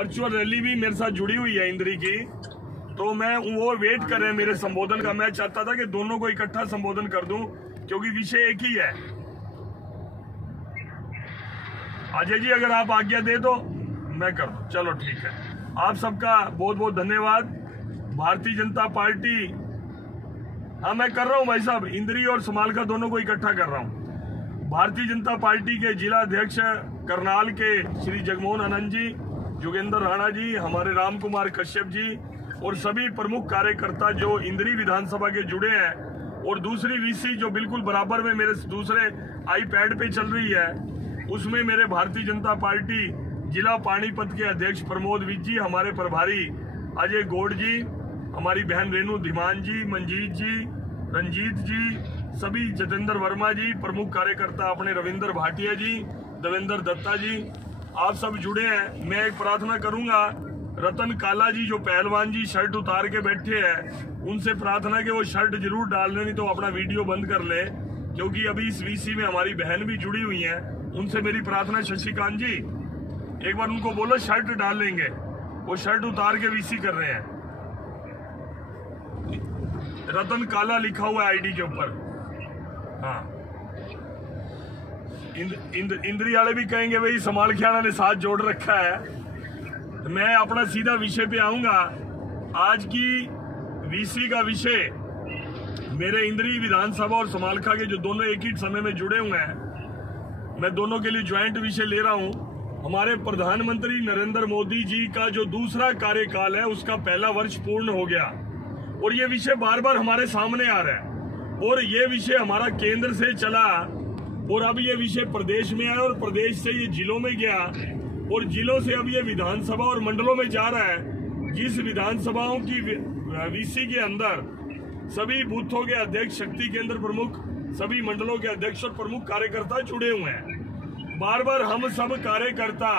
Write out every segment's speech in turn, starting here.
Virtual rally भी मेरे साथ जुड़ी हुई है इंद्री की, तो मैं वो वेट कर रहे हैं मेरे संबोधन का। मैं चाहता था कि दोनों को इकट्ठा संबोधन कर दूं क्योंकि विषय एक ही है। अजय जी अगर आप आज्ञा दे तो मैं कर दूं। चलो ठीक है। आप सबका बहुत बहुत धन्यवाद। भारतीय जनता पार्टी, हाँ मैं कर रहा हूं भाई साहब, इंद्री और समालखा दोनों को इकट्ठा कर रहा हूं। भारतीय जनता पार्टी के जिला अध्यक्ष करनाल के श्री जगमोहन आनंद जी, जोगेंद्र राणा जी, हमारे राम कुमार कश्यप जी और सभी प्रमुख कार्यकर्ता जो इंद्री विधानसभा के जुड़े हैं, और दूसरी वीसी जो बिल्कुल बराबर में मेरे दूसरे आईपैड पे चल रही है, उसमें मेरे भारतीय जनता पार्टी जिला पानीपत के अध्यक्ष प्रमोद विज जी, हमारे प्रभारी अजय गौड़ जी, हमारी बहन रेणु धीमान जी, मंजीत जी, रंजीत जी, सभी जतेंद्र वर्मा जी, प्रमुख कार्यकर्ता अपने रविंद्र भाटिया जी, देवेंद्र दत्ता जी, आप सब जुड़े हैं। मैं एक प्रार्थना करूंगा, रतन काला जी जो पहलवान जी शर्ट उतार के बैठे हैं, उनसे प्रार्थना कि वो शर्ट जरूर डाल लें, नहीं तो अपना वीडियो बंद कर ले, क्योंकि अभी इस वीसी में हमारी बहन भी जुड़ी हुई है। उनसे मेरी प्रार्थना, शशिकांत जी एक बार उनको बोलो शर्ट डाल लेंगे, वो शर्ट उतार के वीसी कर रहे हैं। रतन काला लिखा हुआ है आईडी के ऊपर। हाँ, इंद्री वाले भी कहेंगे भाई समालखियाना ने साथ जोड़ रखा है। मैं अपना सीधा विषय पे आऊंगा। आज की वीसी का विषय मेरे इंद्री विधानसभा और समालखा के जो दोनों एक ही समय में जुड़े हुए हैं, मैं दोनों के लिए ज्वाइंट विषय ले रहा हूं। हमारे प्रधानमंत्री नरेंद्र मोदी जी का जो दूसरा कार्यकाल है, उसका पहला वर्ष पूर्ण हो गया और ये विषय बार बार हमारे सामने आ रहा है, और ये विषय हमारा केंद्र से चला और अब ये विषय प्रदेश में आया और प्रदेश से ये जिलों में गया और जिलों से अब ये विधानसभा और मंडलों में जा रहा है। जिस विधानसभाओं की वीसी के अंदर सभी बूथों के अध्यक्ष, शक्ति केंद्र प्रमुख, सभी मंडलों के अध्यक्ष और प्रमुख कार्यकर्ता जुड़े हुए हैं। बार बार हम सब कार्यकर्ता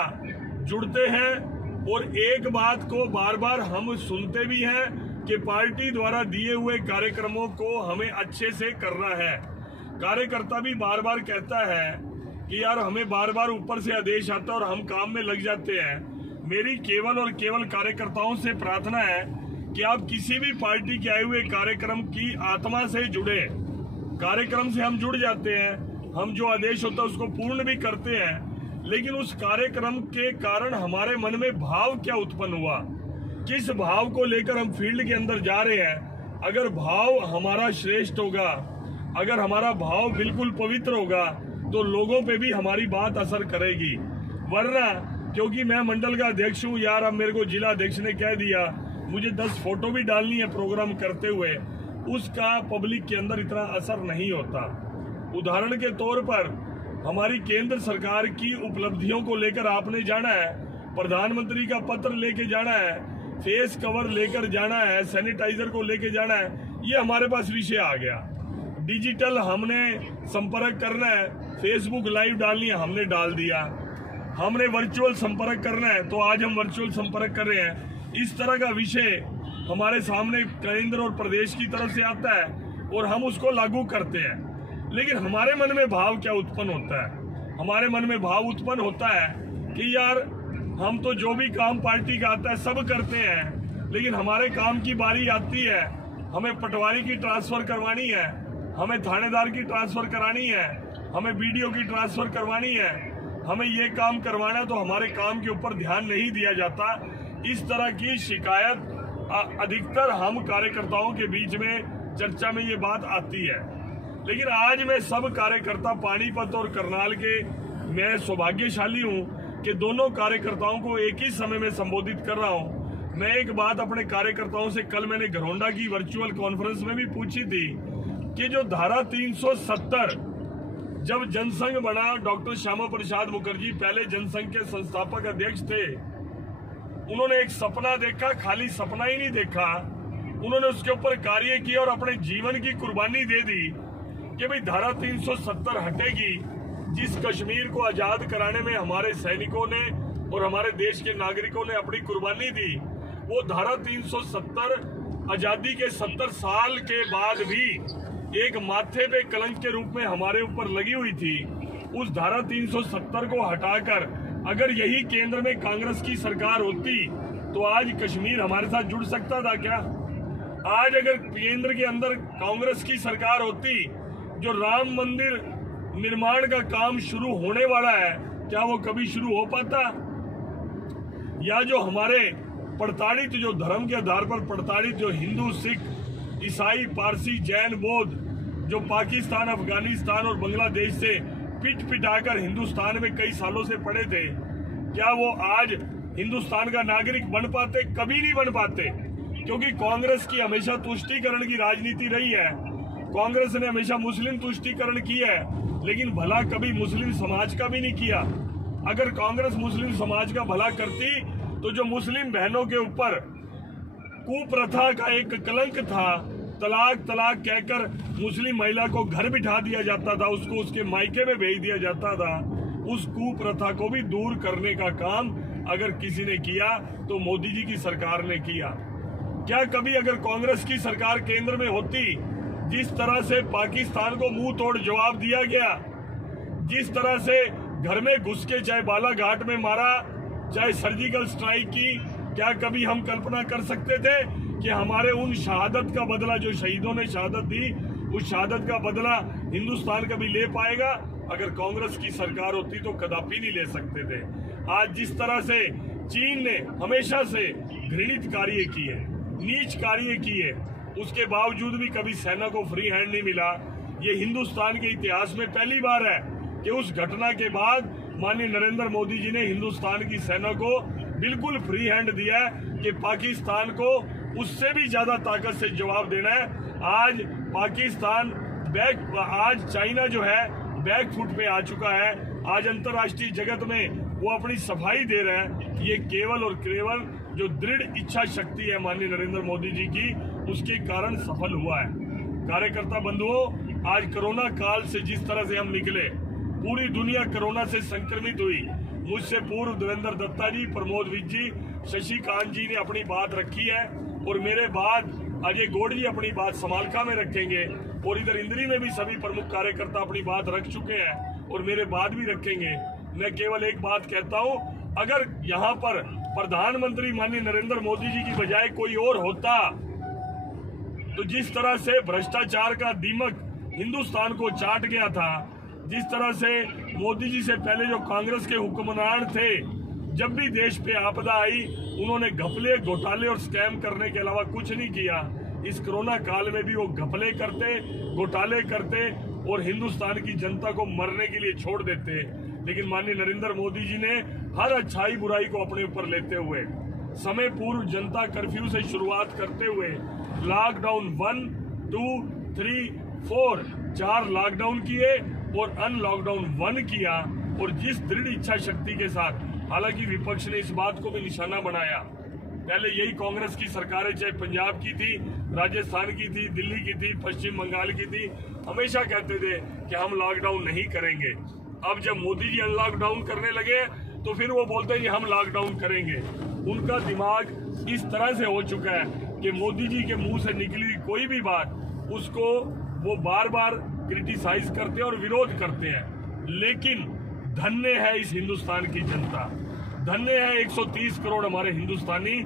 जुड़ते हैं और एक बात को बार बार हम सुनते भी हैं कि पार्टी द्वारा दिए हुए कार्यक्रमों को हमें अच्छे से करना है। कार्यकर्ता भी बार बार कहता है कि यार हमें बार बार ऊपर से आदेश आता है और हम काम में लग जाते हैं। मेरी केवल और केवल कार्यकर्ताओं से प्रार्थना है कि आप किसी भी पार्टी के आए हुए कार्यक्रम की आत्मा से जुड़े। कार्यक्रम से हम जुड़ जाते हैं, हम जो आदेश होता है उसको पूर्ण भी करते हैं, लेकिन उस कार्यक्रम के कारण हमारे मन में भाव क्या उत्पन्न हुआ, किस भाव को लेकर हम फील्ड के अंदर जा रहे हैं। अगर भाव हमारा श्रेष्ठ होगा, अगर हमारा भाव बिल्कुल पवित्र होगा, तो लोगों पे भी हमारी बात असर करेगी। वरना क्योंकि मैं मंडल का अध्यक्ष हूँ यार, अब मेरे को जिला अध्यक्ष ने कह दिया मुझे 10 फोटो भी डालनी है प्रोग्राम करते हुए, उसका पब्लिक के अंदर इतना असर नहीं होता। उदाहरण के तौर पर हमारी केंद्र सरकार की उपलब्धियों को लेकर आपने जाना है, प्रधानमंत्री का पत्र लेके जाना है, फेस कवर लेकर जाना है, सैनिटाइजर को लेके जाना है, ये हमारे पास विषय आ गया। डिजिटल हमने संपर्क करना है, फेसबुक लाइव डालनी है, हमने डाल दिया। हमने वर्चुअल संपर्क करना है, तो आज हम वर्चुअल संपर्क कर रहे हैं। इस तरह का विषय हमारे सामने केंद्र और प्रदेश की तरफ से आता है और हम उसको लागू करते हैं। लेकिन हमारे मन में भाव क्या उत्पन्न होता है? हमारे मन में भाव उत्पन्न होता है कि यार हम तो जो भी काम पार्टी का आता है सब करते हैं, लेकिन हमारे काम की बारी आती है, हमें पटवारी की ट्रांसफर करवानी है, हमें थानेदार की ट्रांसफर करानी है, हमें बीडीओ की ट्रांसफर करवानी है, हमें ये काम करवाना है, तो हमारे काम के ऊपर ध्यान नहीं दिया जाता। इस तरह की शिकायत अधिकतर हम कार्यकर्ताओं के बीच में चर्चा में ये बात आती है। लेकिन आज मैं सब कार्यकर्ता पानीपत और करनाल के, मैं सौभाग्यशाली हूँ कि दोनों कार्यकर्ताओं को एक ही समय में संबोधित कर रहा हूँ। मैं एक बात अपने कार्यकर्ताओं से कल मैंने घरौंडा की वर्चुअल कॉन्फ्रेंस में भी पूछी थी कि जो धारा 370 जब जनसंघ बना, डॉक्टर श्यामा प्रसाद मुखर्जी पहले जनसंघ के संस्थापक अध्यक्ष थे, उन्होंने एक सपना देखा, खाली सपना ही नहीं देखा, उन्होंने उसके ऊपर कार्य किया और अपने जीवन की कुर्बानी दे दी कि भाई धारा 370 हटेगी। जिस कश्मीर को आजाद कराने में हमारे सैनिकों ने और हमारे देश के नागरिकों ने अपनी कुर्बानी दी, वो धारा 370 आजादी के 70 साल के बाद भी एक माथे पे कलंक के रूप में हमारे ऊपर लगी हुई थी। उस धारा 370 को हटाकर अगर यही केंद्र में कांग्रेस की सरकार होती तो आज कश्मीर हमारे साथ जुड़ सकता था क्या? आज अगर केंद्र के अंदर कांग्रेस की सरकार होती, जो राम मंदिर निर्माण का काम शुरू होने वाला है, क्या वो कभी शुरू हो पाता? या जो हमारे प्रताड़ित, जो धर्म के आधार पर प्रताड़ित, जो हिंदू, सिख, ईसाई, पारसी, जैन, बौद्ध, जो पाकिस्तान, अफगानिस्तान और बांग्लादेश से पिट पिटाकर हिंदुस्तान में कई सालों से पड़े थे, क्या वो आज हिंदुस्तान का नागरिक बन पाते? कभी नहीं बन पाते, क्योंकि कांग्रेस की हमेशा तुष्टीकरण की राजनीति रही है। कांग्रेस ने हमेशा मुस्लिम तुष्टीकरण किया है, लेकिन भला कभी मुस्लिम समाज का भी नहीं किया। अगर कांग्रेस मुस्लिम समाज का भला करती तो जो मुस्लिम बहनों के ऊपर कुप्रथा का एक कलंक था, तलाक तलाक कहकर मुस्लिम महिला को घर बिठा दिया जाता था, उसको उसके मायके में भेज दिया जाता था, उस कुप्रथा को भी दूर करने का काम अगर किसी ने किया तो मोदी जी की सरकार ने किया। क्या कभी अगर कांग्रेस की सरकार केंद्र में होती, जिस तरह से पाकिस्तान को मुंह तोड़ जवाब दिया गया, जिस तरह से घर में घुस के चाहे बालाघाट में मारा, चाहे सर्जिकल स्ट्राइक की, क्या कभी हम कल्पना कर सकते थे कि हमारे उन शहादत का बदला, जो शहीदों ने शहादत दी, उस शहादत का बदला हिंदुस्तान कभी ले पाएगा? अगर कांग्रेस की सरकार होती तो कदापि नहीं ले सकते थे। आज जिस तरह से चीन ने हमेशा से घृणित कार्य किए, नीच कार्य किए, उसके बावजूद भी कभी सेना को फ्री हैंड नहीं मिला। ये हिंदुस्तान के इतिहास में पहली बार है कि उस घटना के बाद माननीय नरेंद्र मोदी जी ने हिंदुस्तान की सेना को बिल्कुल फ्री हैंड दिया है कि पाकिस्तान को उससे भी ज्यादा ताकत से जवाब देना है। आज पाकिस्तान आज चाइना जो है बैक फुट पे आ चुका है। आज अंतर्राष्ट्रीय जगत में वो अपनी सफाई दे रहा है। ये केवल और केवल जो दृढ़ इच्छा शक्ति है माननीय नरेंद्र मोदी जी की, उसके कारण सफल हुआ है। कार्यकर्ता बंधुओं, आज कोरोना काल से जिस तरह से हम निकले, पूरी दुनिया कोरोना से संक्रमित हुई। मुझसे पूर्व देवेंद्र दत्ता जी, प्रमोद विज जी, शशिकांत जी ने अपनी बात रखी है और मेरे बाद अजय गौड़ जी अपनी बात समालखा में रखेंगे और इधर इंद्री में भी सभी प्रमुख कार्यकर्ता अपनी बात रख चुके हैं और मेरे बाद भी रखेंगे। मैं केवल एक बात कहता हूं, अगर यहाँ पर प्रधानमंत्री माननीय नरेंद्र मोदी जी की बजाय कोई और होता तो जिस तरह से भ्रष्टाचार का दीमक हिंदुस्तान को चाट गया था, जिस तरह से मोदी जी से पहले जो कांग्रेस के हुक्मरान थे, जब भी देश पे आपदा आई उन्होंने घपले, घोटाले और स्कैम करने के अलावा कुछ नहीं किया। इस कोरोना काल में भी वो घपले करते, घोटाले करते और हिंदुस्तान की जनता को मरने के लिए छोड़ देते। लेकिन माननीय नरेंद्र मोदी जी ने हर अच्छाई बुराई को अपने ऊपर लेते हुए, समय पूर्व जनता कर्फ्यू से शुरुआत करते हुए लॉकडाउन 1, 2, 3, 4 4 लॉकडाउन किए और अनलॉकडाउन 1 किया। और जिस दृढ़ इच्छा शक्ति के साथ, हालांकि विपक्ष ने इस बात को भी निशाना बनाया, पहले यही कांग्रेस की सरकारें चाहे पंजाब की थी, राजस्थान की थी, दिल्ली की थी, पश्चिम बंगाल की थी, हमेशा कहते थे कि हम लॉकडाउन नहीं करेंगे। अब जब मोदी जी अनलॉकडाउन करने लगे तो फिर वो बोलते हैं कि हम लॉकडाउन करेंगे। उनका दिमाग इस तरह से हो चुका है कि मोदी जी के मुंह से निकली कोई भी बात उसको वो बार बार क्रिटिसाइज करते हैं और विरोध करते हैं। लेकिन धन्य है इस हिंदुस्तान की जनता, धन्य है 130 करोड़ हमारे हिंदुस्तानी,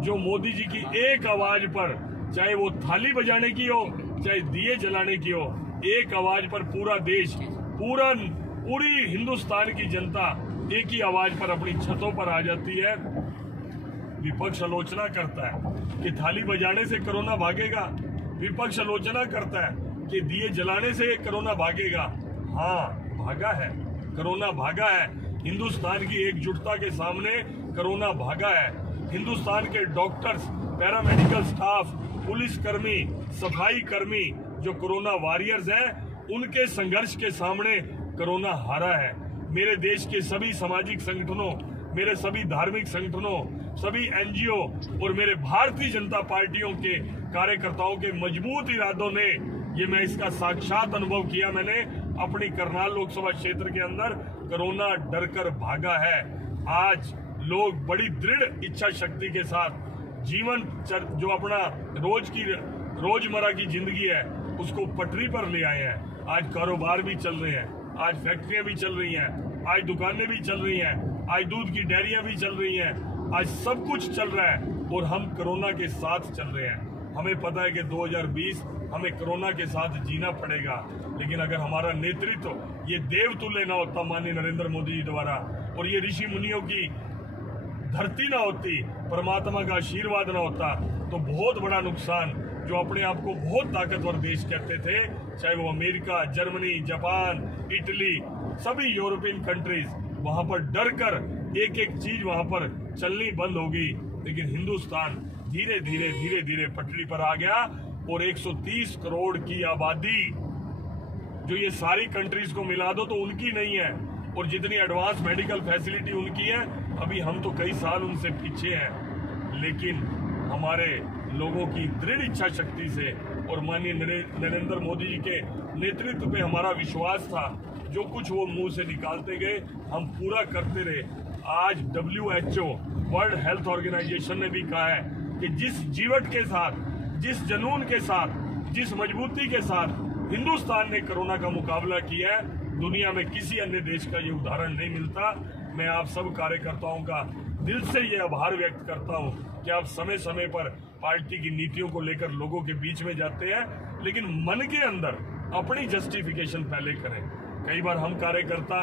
जो मोदी जी की एक आवाज पर, चाहे वो थाली बजाने की हो, चाहे दिए जलाने की हो, एक आवाज पर पूरा देश, पूरी हिंदुस्तान की जनता एक ही आवाज पर अपनी छतों पर आ जाती है। विपक्ष आलोचना करता है कि थाली बजाने से कोरोना भागेगा, विपक्ष आलोचना करता है कि दिए जलाने से कोरोना भागेगा। हाँ, भागा है, कोरोना भागा है। हिंदुस्तान की एकजुटता के सामने कोरोना भागा है। हिंदुस्तान के डॉक्टर्स, पैरामेडिकल स्टाफ, पुलिसकर्मी, सफाई कर्मी जो कोरोना वॉरियर्स हैं, उनके संघर्ष के सामने कोरोना हारा है। मेरे देश के सभी सामाजिक संगठनों, मेरे सभी धार्मिक संगठनों, सभी एनजीओ और मेरे भारतीय जनता पार्टियों के कार्यकर्ताओं के मजबूत इरादों ने, ये मैं इसका साक्षात अनुभव किया मैंने अपनी करनाल लोकसभा क्षेत्र के अंदर, कोरोना डरकर भागा है। आज लोग बड़ी दृढ़ इच्छा शक्ति के साथ जीवन जो अपना रोजमर्रा की जिंदगी है उसको पटरी पर ले आए हैं। आज कारोबार भी चल रहे हैं, आज फैक्ट्रियां भी चल रही हैं, आज दुकानें भी चल रही हैं, आज दूध की डेयरियां भी चल रही हैं, आज सब कुछ चल रहा है और हम कोरोना के साथ चल रहे हैं। हमें पता है कि 2020 हमें कोरोना के साथ जीना पड़ेगा, लेकिन अगर हमारा नेतृत्व ये देवतुल्य ना होता माननीय नरेंद्र मोदी जी द्वारा, और ये ऋषि मुनियों की धरती ना होती, परमात्मा का आशीर्वाद ना होता, तो बहुत बड़ा नुकसान, जो अपने आप को बहुत ताकतवर देश कहते थे, चाहे वो अमेरिका, जर्मनी, जापान, इटली, सभी यूरोपियन कंट्रीज, वहां पर डर कर एक एक चीज वहां पर चलनी बंद होगी। लेकिन हिंदुस्तान धीरे धीरे पटरी पर आ गया और 130 करोड़ की आबादी, जो ये सारी कंट्रीज को मिला दो तो उनकी नहीं है, और जितनी एडवांस मेडिकल फैसिलिटी उनकी है, अभी हम तो कई साल उनसे पीछे हैं। लेकिन हमारे लोगों की दृढ़ इच्छा शक्ति से और माननीय नरेंद्र मोदी जी के नेतृत्व पे हमारा विश्वास था, जो कुछ वो मुंह से निकालते गए हम पूरा करते रहे। आज WHO वर्ल्ड हेल्थ ऑर्गेनाइजेशन ने भी कहा है कि जिस जीवट के साथ, जिस जुनून के साथ, जिस मजबूती के साथ हिंदुस्तान ने कोरोना का मुकाबला किया है, दुनिया में किसी अन्य देश का ये उदाहरण नहीं मिलता। मैं आप सब कार्यकर्ताओं का दिल से ये आभार व्यक्त करता हूं कि आप समय समय पर पार्टी की नीतियों को लेकर लोगों के बीच में जाते हैं, लेकिन मन के अंदर अपनी जस्टिफिकेशन पहले करें। कई बार हम कार्यकर्ता,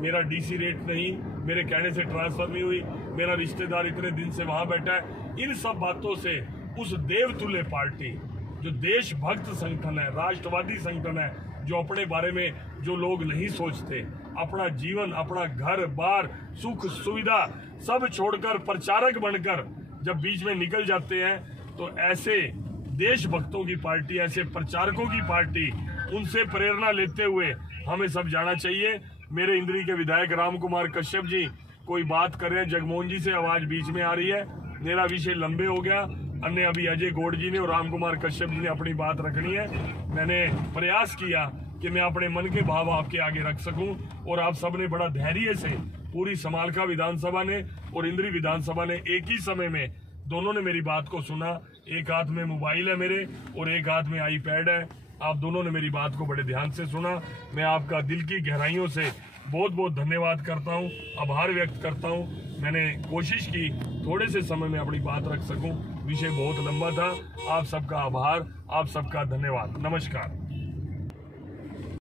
मेरा DC रेट नहीं, मेरे कहने से ट्रांसफर नहीं हुई, मेरा रिश्तेदार इतने दिन से वहां बैठा है, इन सब बातों से उस देवतुल्य पार्टी, जो देशभक्त संगठन है, राष्ट्रवादी संगठन है, जो अपने बारे में जो लोग नहीं सोचते, अपना जीवन, अपना घर बार, सुख सुविधा सब छोड़कर प्रचारक बनकर जब बीच में निकल जाते हैं, तो ऐसे देशभक्तों की पार्टी, ऐसे प्रचारकों की पार्टी, उनसे प्रेरणा लेते हुए हमें सब जाना चाहिए। मेरे इंद्री के विधायक राम कुमार कश्यप जी कोई बात कर रहे हैं, जगमोहन जी से आवाज बीच में आ रही है, मेरा विषय लंबे हो गया। अन्य अभी अजय गौड़ जी ने और राम कुमार कश्यप जी ने अपनी बात रखनी है। मैंने प्रयास किया कि मैं अपने मन के भाव आपके आगे रख सकूं, और आप सबने बड़ा धैर्य से, पूरी समालखा विधानसभा ने और इंद्री विधानसभा ने एक ही समय में दोनों ने मेरी बात को सुना। एक हाथ में मोबाइल है मेरे और एक हाथ में आईपैड है। आप दोनों ने मेरी बात को बड़े ध्यान से सुना। मैं आपका दिल की गहराइयों से बहुत बहुत धन्यवाद करता हूं, आभार व्यक्त करता हूं। मैंने कोशिश की थोड़े से समय में अपनी बात रख सकूं, विषय बहुत लंबा था। आप सबका आभार, आप सबका धन्यवाद, नमस्कार।